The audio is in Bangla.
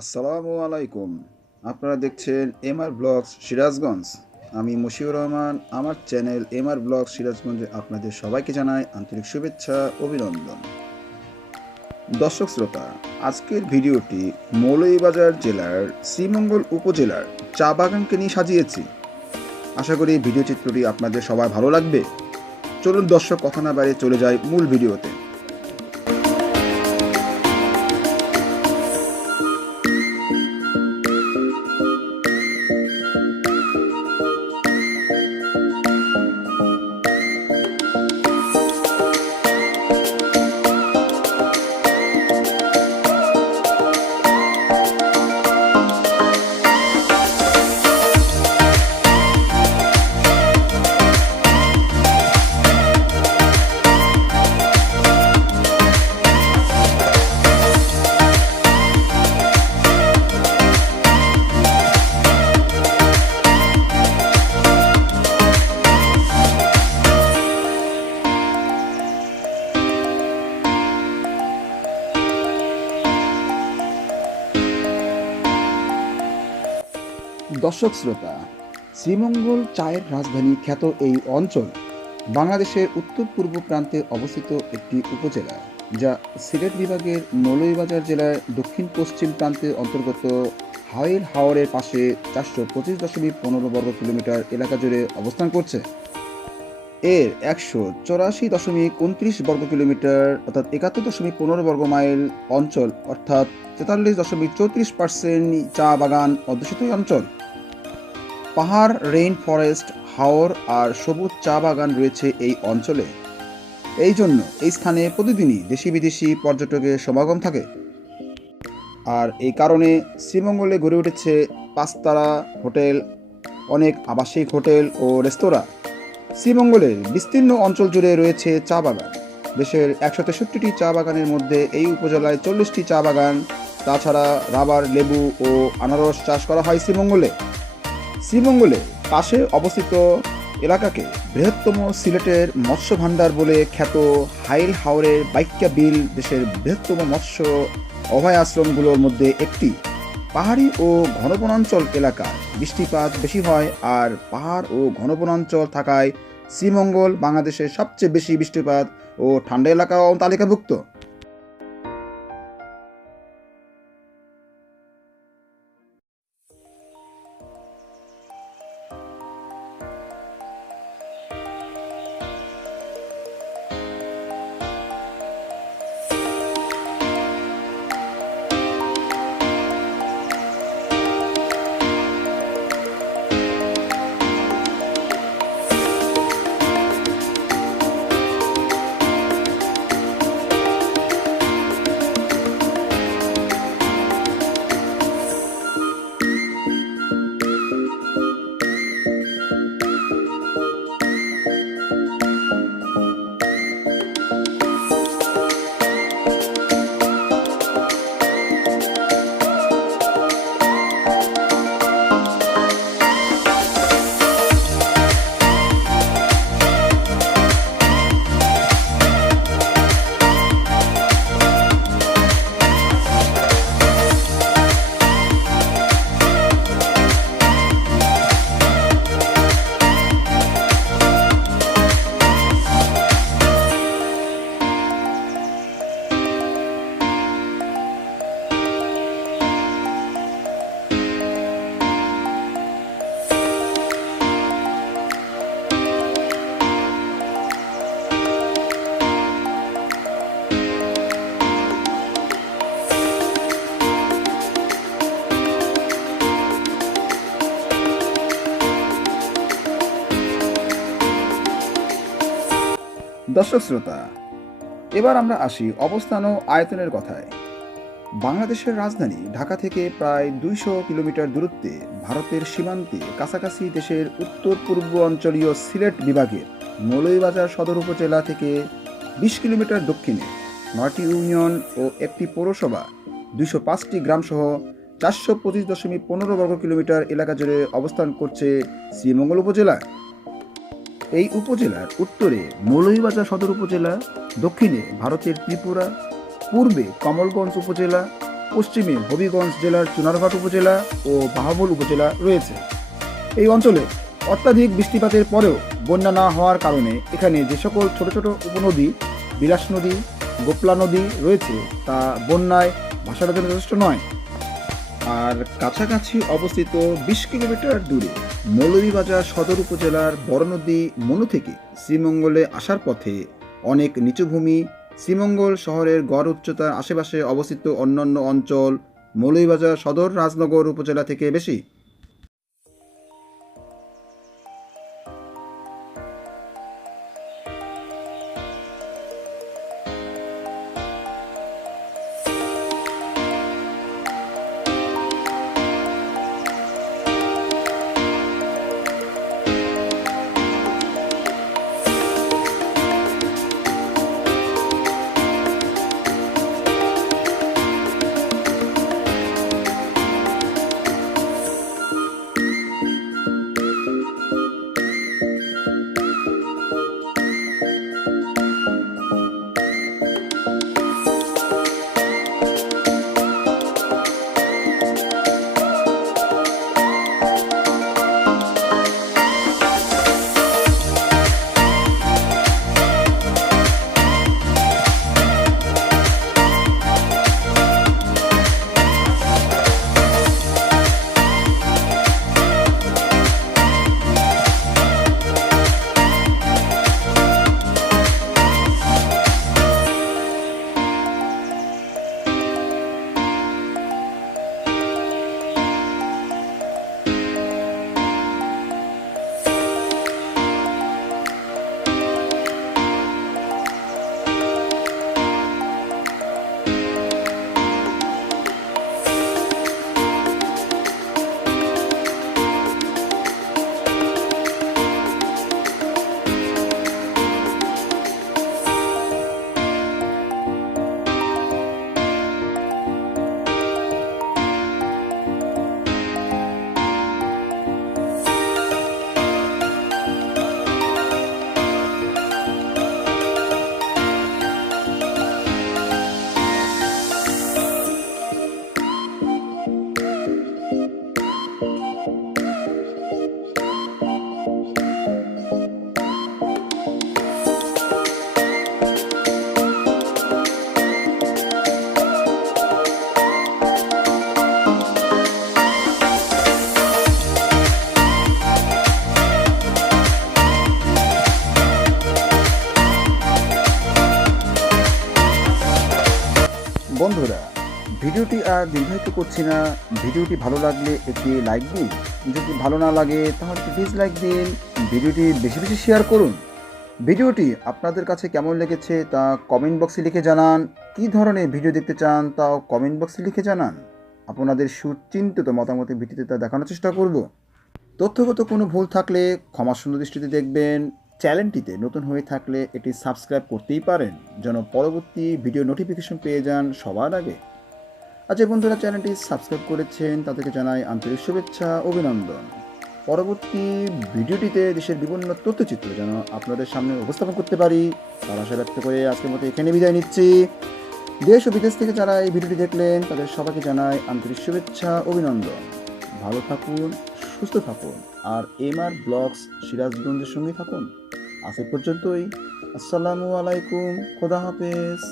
আসসালামু আলাইকুম। আপনারা দেখছেন এমআর ব্লগস সিরাজগঞ্জ। আমি মশিউর রহমান। আমার চ্যানেল এমআর ব্লগস সিরাজগঞ্জে আপনাদের সবাইকে জানাই আন্তরিক শুভেচ্ছা, অভিনন্দন। দর্শক শ্রোতা, আজকের ভিডিওটি মৌলভীবাজার জেলার শ্রীমঙ্গল উপজেলার চা বাগানকে নিয়ে সাজিয়েছি। আশা করি ভিডিও চিত্রটি আপনাদের সবার ভালো লাগবে। চলুন দর্শক, কথা না বাড়িয়ে চলে যাই মূল ভিডিওতে। দর্শক শ্রোতা, শ্রীমঙ্গল চায়ের রাজধানী খ্যাত এই অঞ্চল বাংলাদেশের উত্তর পূর্ব প্রান্তে অবস্থিত একটি উপজেলা, যা সিলেট বিভাগের মৌলভীবাজার জেলার দক্ষিণ পশ্চিম প্রান্তে অন্তর্গত হাওরের পাশে 425.15 বর্গ কিলোমিটার এলাকা জুড়ে অবস্থান করছে। এর 184.29 বর্গ কিলোমিটার অর্থাৎ 71.15 বর্গ মাইল অঞ্চল অর্থাৎ 43.34% চা বাগান অধ্যুষিত অঞ্চল। পাহাড়, রেইন ফরেস্ট, হাওর আর সবুজ চা বাগান রয়েছে এই অঞ্চলে। এই জন্য এই স্থানে প্রতিদিনই দেশি বিদেশি পর্যটকের সমাগম থাকে। আর এই কারণে শ্রীমঙ্গলে গড়ে উঠেছে 5 তারা হোটেল, অনেক আবাসিক হোটেল ও রেস্তোরাঁ। শ্রীমঙ্গলের বিস্তীর্ণ অঞ্চল জুড়ে রয়েছে চা বাগান। দেশের 163টি চা বাগানের মধ্যে এই উপজেলায় 40টি চা বাগান। তাছাড়া রাবার, লেবু ও আনারস চাষ করা হয় শ্রীমঙ্গলে পাশে অবস্থিত এলাকাকে বৃহত্তম সিলেটের মৎস্য ভাণ্ডার বলে খ্যাত হাওরের বাইক্কা বিল দেশের বৃহত্তম মৎস্য অভয় আশ্রমগুলোর মধ্যে একটি। পাহাড়ি ও ঘনবনাঞ্চল এলাকায় বৃষ্টিপাত বেশি হয়, আর পাহাড় ও ঘনবনাঞ্চল থাকায় শ্রীমঙ্গল বাংলাদেশের সবচেয়ে বেশি বৃষ্টিপাত ও ঠান্ডা এলাকাও তালিকাভুক্ত। দর্শক শ্রোতা, এবার আমরা আসি অবস্থান ও আয়তনের কথায়। বাংলাদেশের রাজধানী ঢাকা থেকে প্রায় 200 কিলোমিটার দূরত্বে ভারতের সীমান্তে কাছাকাছি দেশের উত্তর পূর্ব অঞ্চলীয় সিলেট বিভাগের মৌলভীবাজার সদর উপজেলা থেকে 20 কিলোমিটার দক্ষিণে 9টি ইউনিয়ন ও একটি পৌরসভা, 205টি গ্রামসহ 425.15 বর্গ কিলোমিটার এলাকা জুড়ে অবস্থান করছে শ্রীমঙ্গল উপজেলা। এই উপজেলার উত্তরে মৌলভীবাজার সদর উপজেলা, দক্ষিণে ভারতের ত্রিপুরা, পূর্বে কমলগঞ্জ উপজেলা ও পশ্চিমে হবিগঞ্জ জেলার চুনারঘাট উপজেলা ও বাহাবল উপজেলা রয়েছে। এই অঞ্চলে অত্যাধিক বৃষ্টিপাতের পরেও বন্যা না হওয়ার কারণে এখানে যে সকল ছোট ছোট উপনদী, বিলাস নদী, গোপলা নদী রয়েছে তা বন্যায় ভাসানোর জন্য যথেষ্ট নয়। আর কাছাকাছি অবস্থিত 20 কিলোমিটার দূরে মৌলভীবাজার সদর উপজেলার বড় নদী মনু থেকে শ্রীমঙ্গলে আসার পথে অনেক নিচুভূমি, শ্রীমঙ্গল শহরের গড় উচ্চতার আশেপাশে অবস্থিত অন্যান্য অঞ্চল মৌলভীবাজার সদর রাজনগর উপজেলা থেকে বেশি। বন্ধুরা, ভিডিওটি আর দীর্ঘায়িত করছি না। ভিডিওটি ভালো লাগলে একটি লাইক দিন, যদি ভালো না লাগে তাহলে ডিসলাইক দিন। ভিডিওটি বেশি বেশি শেয়ার করুন। ভিডিওটি আপনাদের কাছে কেমন লেগেছে তা কমেন্ট বক্সে লিখে জানান। কী ধরনের ভিডিও দেখতে চান তাও কমেন্ট বক্সে লিখে জানান। আপনাদের সুচিন্তিত মতামতের ভিত্তিতে তা দেখানোর চেষ্টা করব। তথ্যগত কোনো ভুল থাকলে ক্ষমাসুন্দর দৃষ্টিতে দেখবেন। চ্যানেলটিতে নতুন হয়ে থাকলে এটি সাবস্ক্রাইব করতেই পারেন, যেন পরবর্তী ভিডিও নোটিফিকেশন পেয়ে যান সবার আগে। আচ্ছা বন্ধুরা, চ্যানেলটি সাবস্ক্রাইব করেছেন তাদেরকে জানাই আন্তরিক শুভেচ্ছা, অভিনন্দন। পরবর্তী ভিডিওটিতে দেশের বিভিন্ন তথ্যচিত্র যেন আপনাদের সামনে উপস্থাপন করতে পারি তার আশা ব্যক্ত করে আজকের মতো এখানে বিদায় নিচ্ছি। দেশ ও বিদেশ থেকে যারা এই ভিডিওটি দেখলেন তাদের সবাইকে জানাই আন্তরিক শুভেচ্ছা, অভিনন্দন। ভালো থাকুন, সুস্থ থাকুন আর এমআর ব্লগস সিরাজগঞ্জের সঙ্গে থাকুন। আজ এ পর্যন্তই। আসসালামু আলাইকুম, খোদা হাফেজ।